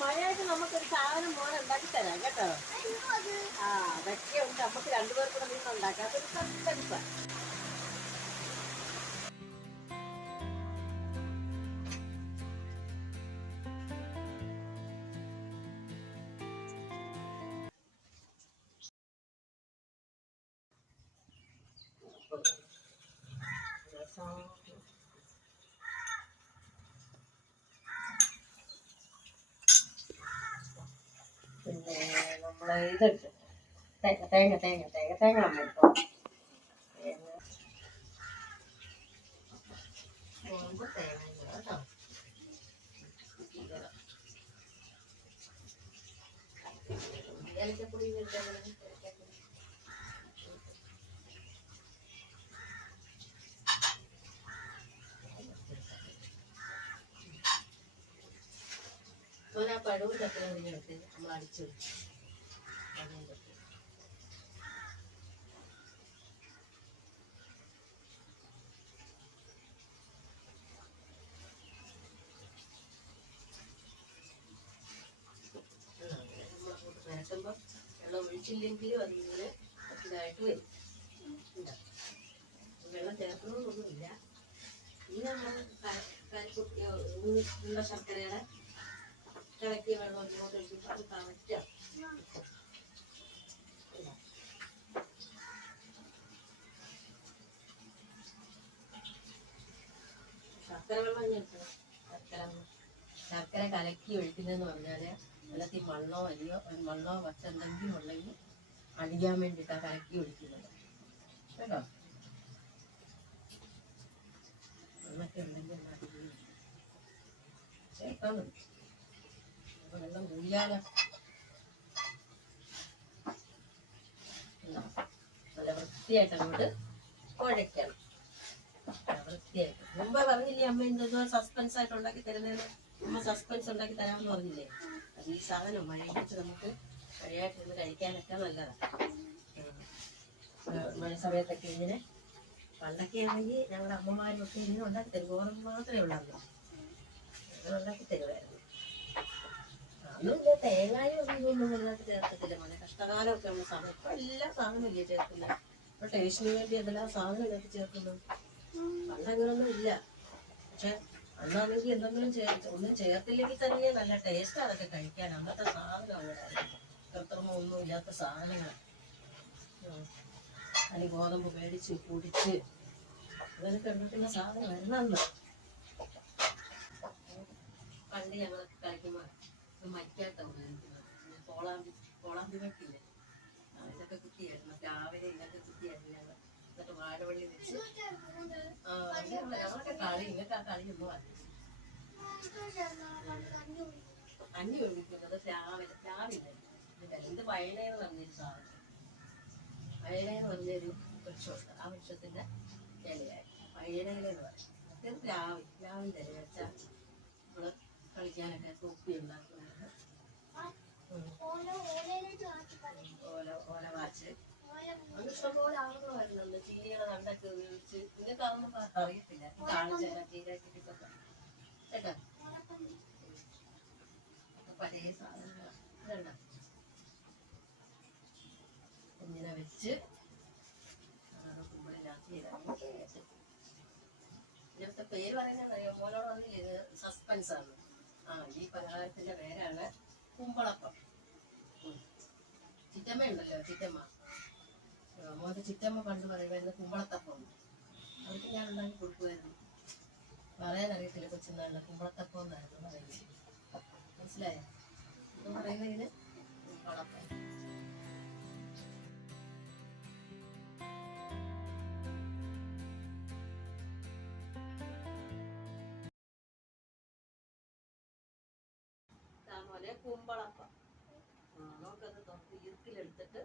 മഴയായിട്ട് നമുക്കൊരു സാധനം മോനെ ഉണ്ടാക്കി തരാം കേട്ടോ. അതൊക്കെ ഉണ്ട്. നമുക്ക് രണ്ടുപേർക്കൂടെ നിന്ന് ഉണ്ടാക്കാം. അതൊരു സസ്പെൻസാണ്. പിന്നെ നമ്മള് ഇതെടുത്ത് തേങ്ങ നമ്മൾ എടുത്തോ. തേങ്ങ കേട്ടോ. ഏലക്കപ്പൊടി പഴവും ചക്കരടുത്ത് നമ്മൾ അടിച്ചു നിരക്കുമ്പോൾ വെള്ളം ഒഴിച്ചില്ലെങ്കിലും അതിങ്ങനെ ഇതായിട്ട് വരും. വെള്ളം ചേർക്കണമെന്നൊന്നുമില്ല. ഇനി നമ്മൾ ഉള്ള ശർക്കരയുടെ ഇളക്കിയ വെള്ളം ഇങ്ങോട്ട് ഒഴിക്കുമ്പോൾ അത് കറക്റ്റാണ്. ശർക്കര വെള്ളം ഇനി എടുക്കണം. ശർക്കര കലക്കി ഒഴിക്കുന്നതെന്ന് പറഞ്ഞാൽ വെള്ളത്തിൽ മണ്ണോ വച്ച എന്തെങ്കിലും ഉണ്ടെങ്കിൽ അടിയാൻ വേണ്ടിയിട്ടാണ് കലക്കി ഒഴിക്കുന്നത് കേട്ടോ. വെള്ളമൊക്കെ ഉണ്ടെങ്കിൽ ചേർത്താൽ മതി. വെള്ളം കൂടിയാലോ നല്ല വൃത്തിയായിട്ട് അങ്ങോട്ട് കുഴയ്ക്കണം. വൃത്തിയായിട്ട് മുമ്പ് പറഞ്ഞില്ലേ അമ്മ എന്തോ സസ്പെൻസ് ആയിട്ട് ഉണ്ടാക്കി തരുന്നതിന്. അമ്മ സസ്പെൻസ് ഉണ്ടാക്കി തരാമെന്ന് പറഞ്ഞില്ലേ. അത് ഈ സാധനം മഴയിട്ട് നമുക്ക് മഴയായിട്ടിരുന്ന് കഴിക്കാനൊക്കെ നല്ലതാണ്. മഴ സമയത്തൊക്കെ ഇങ്ങനെ പണ്ടൊക്കെ ആണെങ്കിൽ ഞങ്ങളുടെ അമ്മമാരൊക്കെ ഇങ്ങനെ ഉണ്ടാക്കി തരും. ഗോതമ്പ് മാത്രമേ ഉള്ളൂ. അങ്ങനെ ഉണ്ടാക്കി തരുമായിരുന്നു. അതൊന്നും തേങ്ങായും ഒന്നും ഇതിനകത്ത് ചേർക്കത്തില്ല. മോനെ കഷ്ടകാലമൊക്കെ ഉള്ള സാധനം ഇപ്പൊ എല്ലാ സാധനവും ഇല്ലേ ചേർക്കുന്നത്. ഇപ്പൊ ടേസ്റ്റിന് വേണ്ടി എന്തെല്ലാം സാധനം ഇതിനകത്ത് ചേർക്കുന്നു. പണ്ടങ്ങനൊന്നും ഇല്ല. പക്ഷെ അന്നാണെങ്കിൽ എന്തെങ്കിലും ഒന്നും ചേർത്തില്ലെങ്കിൽ തന്നെ നല്ല ടേസ്റ്റ് അതൊക്കെ കഴിക്കാൻ. അന്നത്തെ സാധനം അവിടെ കൃത്രിമം ഒന്നും ഇല്ലാത്ത സാധനങ്ങൾ. അരി ഗോതമ്പ് മേടിച്ച് പൊടിച്ച് അതൊക്കെ ഉണ്ടാക്കുന്ന സാധനമായിരുന്നു അന്ന്. പണ്ട് ഞങ്ങളൊക്കെ കളിക്കുമ്പോൾ മറ്റായിട്ടാണ് ഉപയോഗിക്കുന്നത്. കോളാമ്പി വെക്കില്ലേ, ഇതൊക്കെ കുത്തിയായിരുന്നു. രാവിലെ ഇതൊക്കെ കുത്തിയായിരുന്നു ഞങ്ങൾ. എന്നിട്ട് വാഴവള്ളി വെച്ച് ഞങ്ങളൊക്കെ കളി. ഇങ്ങനത്തെ ആ കളിയൊന്നും അല്ല. അഞ്ഞി ഒഴിക്കുന്നത് രാവിലെ ഇത് വയലേന്ന് പറഞ്ഞൊരു സാധനം. വയലേന്ന് പറഞ്ഞൊരു വൃക്ഷമുണ്ട്. ആ വൃക്ഷത്തിന്റെ ഇലയായി വയലേന്ന് പറയും. ഇത് രാവിലെ ഇല വെച്ചാൽ നമ്മള് കളിക്കാനൊക്കെ തൊപ്പി ഉണ്ടാക്കുന്നത്. ഓല വാച്ച് അത് ഇഷ്ടംപോലെ ആളുകളായിരുന്നു. ചീരയുടെ കണ്ടൊക്കെ ഉപയോഗിച്ച് നിങ്ങൾക്ക് അതൊന്നും അറിയത്തില്ല. ചീരക്കിട്ടൊക്കെ കേട്ടോ. പഴയ സാധനങ്ങളാണ്. ഇങ്ങനെ വെച്ച് ഇതിനകത്തെ പേര് പറയുന്നത് മോനോട് വന്നില്ല. ഇത് സസ്പെൻസ് ആണ്. ഈ പലഹാരത്തിന്റെ പേരാണ് കുമ്പളപ്പം. ചിറ്റമ്മ ഉണ്ടല്ലോ, ചിറ്റമ്മ മോന്റെ ചിറ്റമ്മ പണ്ട് പറയുമായിരുന്നു കുമ്പളത്തപ്പം. അവർക്ക് ഞാൻ ഉണ്ടാക്കി കൊടുക്കുമായിരുന്നു. പറയാൻ അറിയത്തില്ല കൊച്ചുനാളില്. കുമ്പളത്തപ്പം എന്നായിരുന്നു പറയുന്നത്. മനസ്സിലായോ? എന്ന് പറയുന്നതിന് കുമ്പളപ്പം. കുമ്പളപ്പം നമുക്കത് ഈർക്കിലെടുത്തിട്ട്